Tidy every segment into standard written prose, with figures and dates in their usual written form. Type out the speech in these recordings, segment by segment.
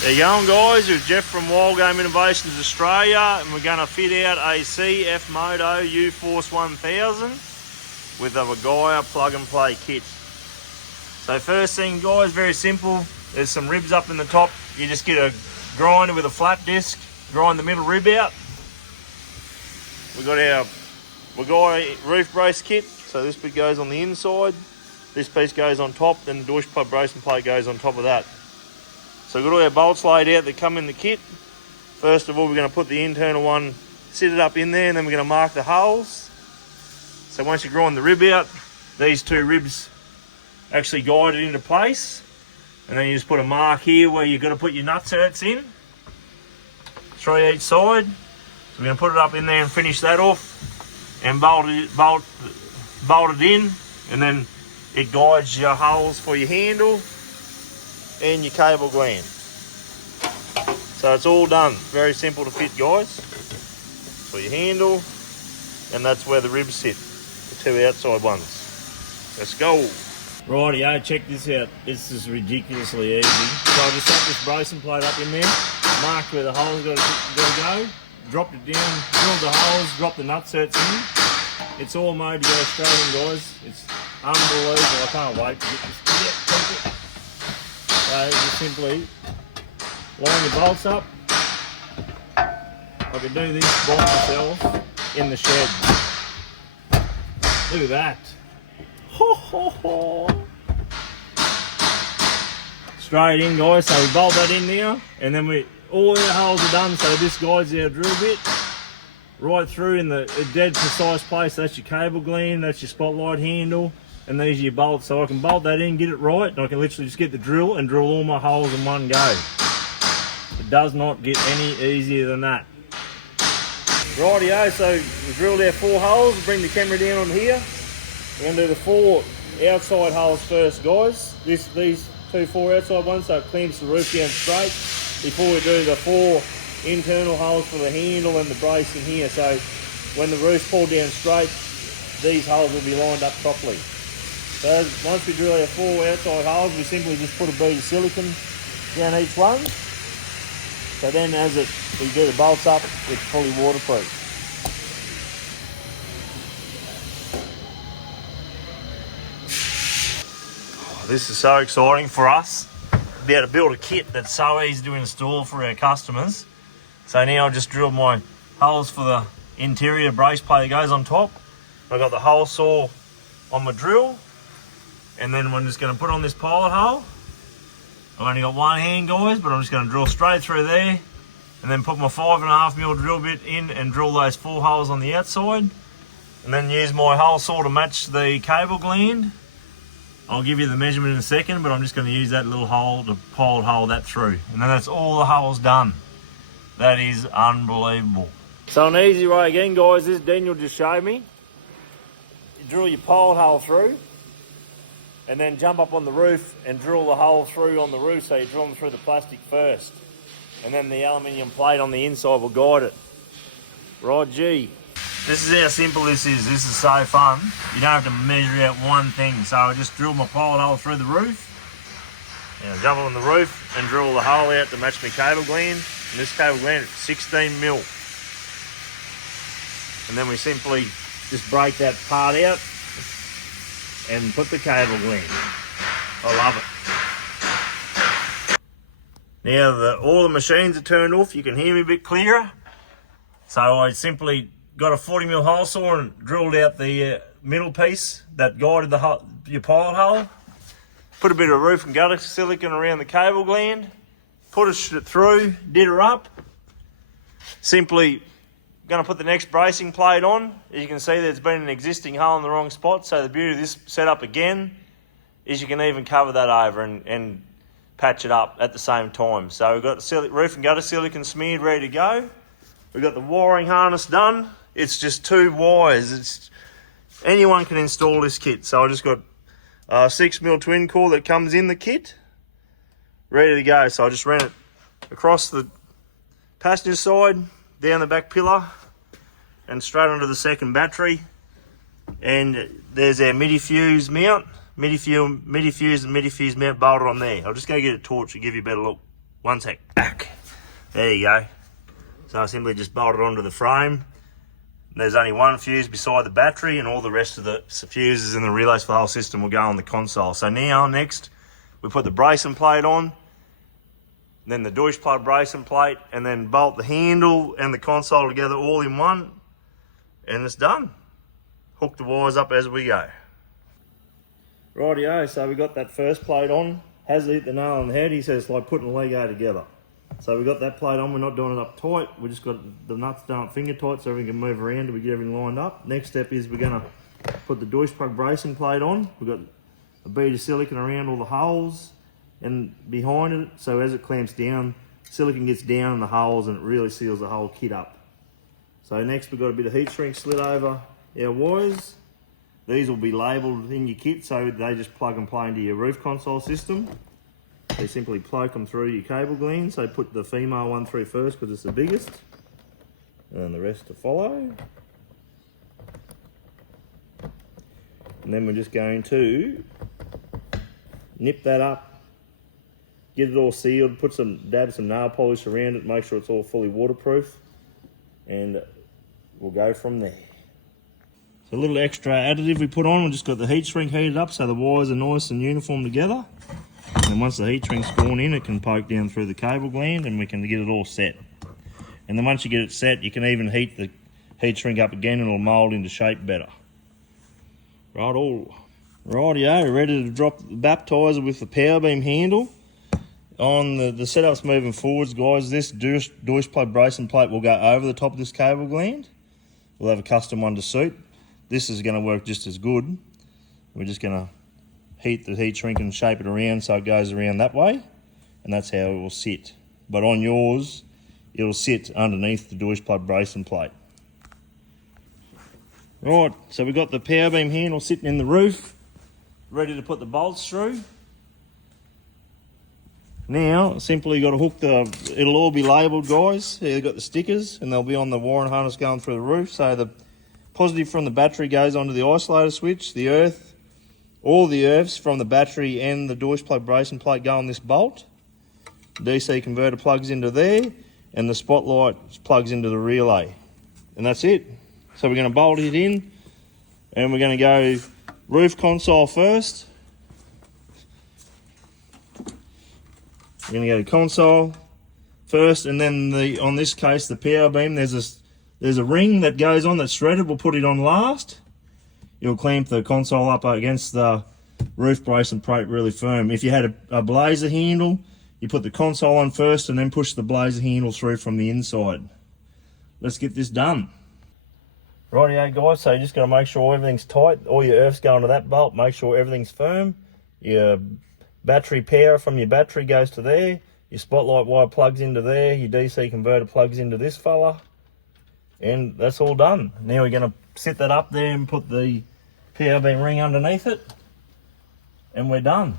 There you go, guys, with Jeff from Wgia Innovations Australia, and we're going to fit out a CF MOTO UFORCE 1000 with a Wgia plug and play kit. So first thing, guys, very simple. There's some ribs up in the top. You just get a grinder with a flat disc, grind the middle rib out. We've got our Wgia roof brace kit. So this bit goes on the inside, this piece goes on top, then the Deutsch bracing plate goes on top of that. So we've got all our bolts laid out that come in the kit. First of all, we're going to put the internal one, sit it up in there, and then we're going to mark the holes. So once you grind the rib out, these two ribs actually guide it into place. And then you just put a mark here where you've got to put your nutserts in, 3 each side. So we're going to put it up in there and finish that off and bolt it in, and then it guides your holes for your handle and your cable gland. So it's all done. Very simple to fit, guys. For your handle, and that's where the ribs sit, the two outside ones. Let's go. Rightio, check this out. This is ridiculously easy. So I just set this bracing plate up in there, marked where the hole's got to go, dropped it down, drilled the holes, dropped the nutserts in. It's all made to go straight in, guys. It's unbelievable. I can't wait to get this kit. So just simply line your bolts up. I could do this by myself in the shed. Look at that. Ho, ho, ho. Straight in, guys. So we bolt that in now, and then all our holes are done. So this guides our drill bit right through in the dead precise place. That's your cable gland, that's your spotlight handle, and these are your bolts. So I can bolt that in, get it right, and I can literally just get the drill and drill all my holes in one go. It does not get any easier than that. Rightio, so we drilled our 4 holes. We'll bring the camera down on here. We're going to do the 4 outside holes first, guys. These 2 4 outside ones, so it clamps the roof down straight, before we do the 4 internal holes for the handle and the brace in here. So when the roof's pulled down straight, these holes will be lined up properly. So once we drill our 4 outside holes, we simply just put a bead of silicone down each one. So then as we do the bolts up, it's fully waterproof. Oh, this is so exciting for us to be able to build a kit that's so easy to install for our customers. So now I've just drilled my holes for the interior brace plate that goes on top. I've got the hole saw on my drill, and then I'm just going to put on this pilot hole. I've only got one hand, guys, but I'm just going to drill straight through there, and then put my 5.5mm drill bit in and drill those 4 holes on the outside, and then use my hole saw to match the cable gland. I'll give you the measurement in a second, but I'm just going to use that little hole to pilot hole that through, and then that's all the holes done. That is unbelievable. So an easy way again, guys, this Daniel just showed me. You drill your pilot hole through, and then jump up on the roof and drill the hole through on the roof. So you drill them through the plastic first, and then the aluminium plate on the inside will guide it. Right, gee. This is how simple this is. This is so fun. You don't have to measure out one thing. So I just drilled my pilot hole through the roof, and jump on the roof and drill the hole out to match my cable gland. And this cable gland is 16mm. And then we simply just break that part out and put the cable gland. I love it. Now all the machines are turned off. You can hear me a bit clearer. So I simply got a 40mm hole saw and drilled out the middle piece that guided your pilot hole. Put a bit of roof and gutter silicone around the cable gland. Pushed it through, did her up. Simply going to put the next bracing plate on. As you can see, there's been an existing hole in the wrong spot. So the beauty of this setup again is you can even cover that over and patch it up at the same time. So we've got the roof and gutter silicone smeared, ready to go. We've got the wiring harness done. It's just 2 wires. Anyone can install this kit. So I just got a 6mm twin core that comes in the kit, ready to go. So I just ran it across the passenger side, down the back pillar, and straight onto the second battery. And there's our midi fuse mount, midi fuse and midi fuse mount bolted on there. I'll just go get a torch to give you a better look. One sec, back. There you go. So I simply just bolt it onto the frame. There's only one fuse beside the battery, and all the rest of the fuses and the relays for the whole system will go on the console. So now, next, we put the bracing plate on, then the Deutsch plug bracing plate, and then bolt the handle and the console together all in one, and it's done. Hook the wires up as we go. Rightio, so we got that first plate on. Has hit the nail on the head. He says it's like putting a Lego together. So we got that plate on, we're not doing it up tight, we just got the nuts done up finger tight so we can move around till we get everything lined up. Next step is we're gonna put the Deutsch plug bracing plate on. We've got a bead of silicone around all the holes and behind it, so as it clamps down, silicone gets down in the holes and it really seals the whole kit up. So next we've got a bit of heat shrink slid over our wires. These will be labelled in your kit so they just plug and play into your roof console system. They simply cloak them through your cable gleans. So put the female one through first because it's the biggest, and the rest to follow. And then we're just going to nip that up, get it all sealed, dab some nail polish around it, make sure it's all fully waterproof, and we'll go from there. So a little extra additive we put on, we just got the heat shrink heated up so the wires are nice and uniform together. And once the heat shrink's gone in, it can poke down through the cable gland and we can get it all set. And then once you get it set, you can even heat the heat shrink up again and it'll mould into shape better. Rightio, we're ready to drop the baptizer with the power beam handle. On the setup's moving forwards, guys. This Deutsch plug bracing plate will go over the top of this cable gland. We'll have a custom one to suit. This is going to work just as good. We're just going to heat the heat shrink and shape it around so it goes around that way, and that's how it will sit. But on yours, it'll sit underneath the Deutsch plug bracing plate. Right, so we've got the power beam handle sitting in the roof, ready to put the bolts through. Now, simply got to hook it'll all be labelled, guys. Here they've got the stickers, and they'll be on the wiring harness going through the roof. So the positive from the battery goes onto the isolator switch, the earth, all the earths from the battery and the Deutsch plug bracing plate go on this bolt. DC converter plugs into there, and the spotlight plugs into the relay. And that's it. So we're going to bolt it in, and we're going to go roof console first. We're going to go to console first, and then on this case, the power beam, there's a ring that goes on that's threaded. We'll put it on last. You'll clamp the console up against the roof brace and plate really firm. If you had a blazer handle, you put the console on first and then push the blazer handle through from the inside. Let's get this done. Rightio, guys, so you just got to make sure everything's tight. All your earths go into that bolt. Make sure everything's firm. Your battery power from your battery goes to there. Your spotlight wire plugs into there. Your DC converter plugs into this fella. And that's all done. Now we're going to set that up there and put the power beam ring underneath it, and we're done.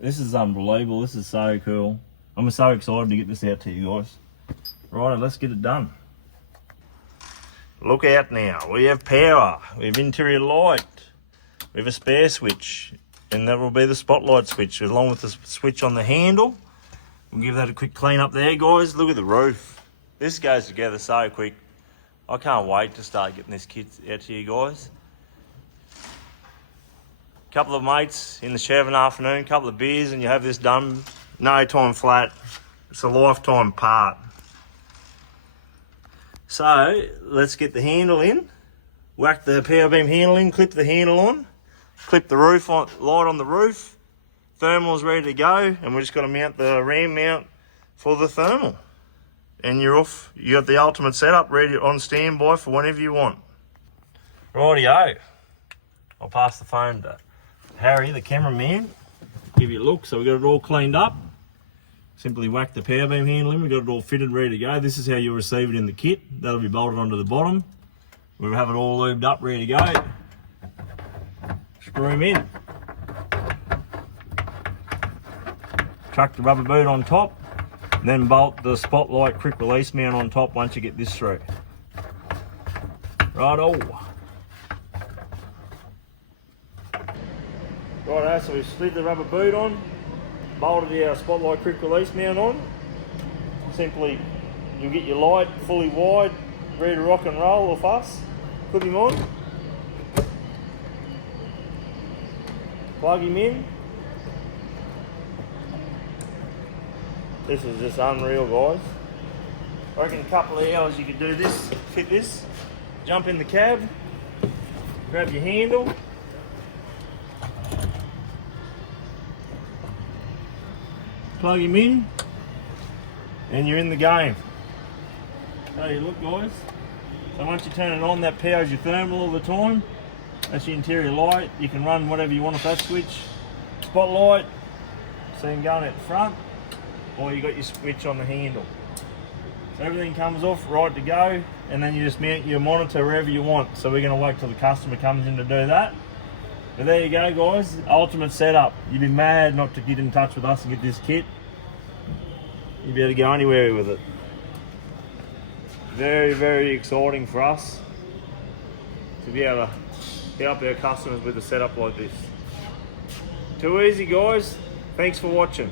This is unbelievable. This is so cool. I'm so excited to get this out to you guys. Right, let's get it done. Look out now. We have power. We have interior light. We have a spare switch, and that will be the spotlight switch along with the switch on the handle. We'll give that a quick clean up there, guys. Look at the roof. This goes together so quick. I can't wait to start getting this kit out to you guys. Couple of mates in the Chevron afternoon, couple of beers, and you have this done. No time flat. It's a lifetime part. So let's get the handle in. Whack the power beam handle in, clip the handle on, clip the roof on, light on the roof. Thermal's ready to go, and we're just got to mount the ram mount for the thermal. And you're off. You got the ultimate setup ready on standby for whenever you want. Rightio. I'll pass the phone to Harry, the cameraman. Give you a look. So we got it all cleaned up. Simply whack the power beam handle in. We got it all fitted, ready to go. This is how you'll receive it in the kit. That'll be bolted onto the bottom. We'll have it all lubed up, ready to go. Screw them in. Chuck the rubber boot on top. Then bolt the spotlight quick release mount on top once you get this through. Righto. Righto, so we've slid the rubber boot on. bolted our spotlight quick release mount on. Simply, you'll get your light fully wide, ready to rock and roll off us. Put him on. Plug him in. This is just unreal, guys. I reckon a couple of hours you could do this, fit this, jump in the cab, grab your handle, plug him in, and you're in the game. How you look, guys. So once you turn it on, that powers your thermal all the time. That's your interior light. You can run whatever you want with that switch. Spotlight, so you can go on at the front, or you got your switch on the handle. So everything comes off, right to go, and then you just mount your monitor wherever you want. So we're going to wait till the customer comes in to do that. But there you go, guys, ultimate setup. You'd be mad not to get in touch with us and get this kit. You'd be able to go anywhere with it. Very, very exciting for us to be able to help our customers with a setup like this. Too easy, guys. Thanks for watching.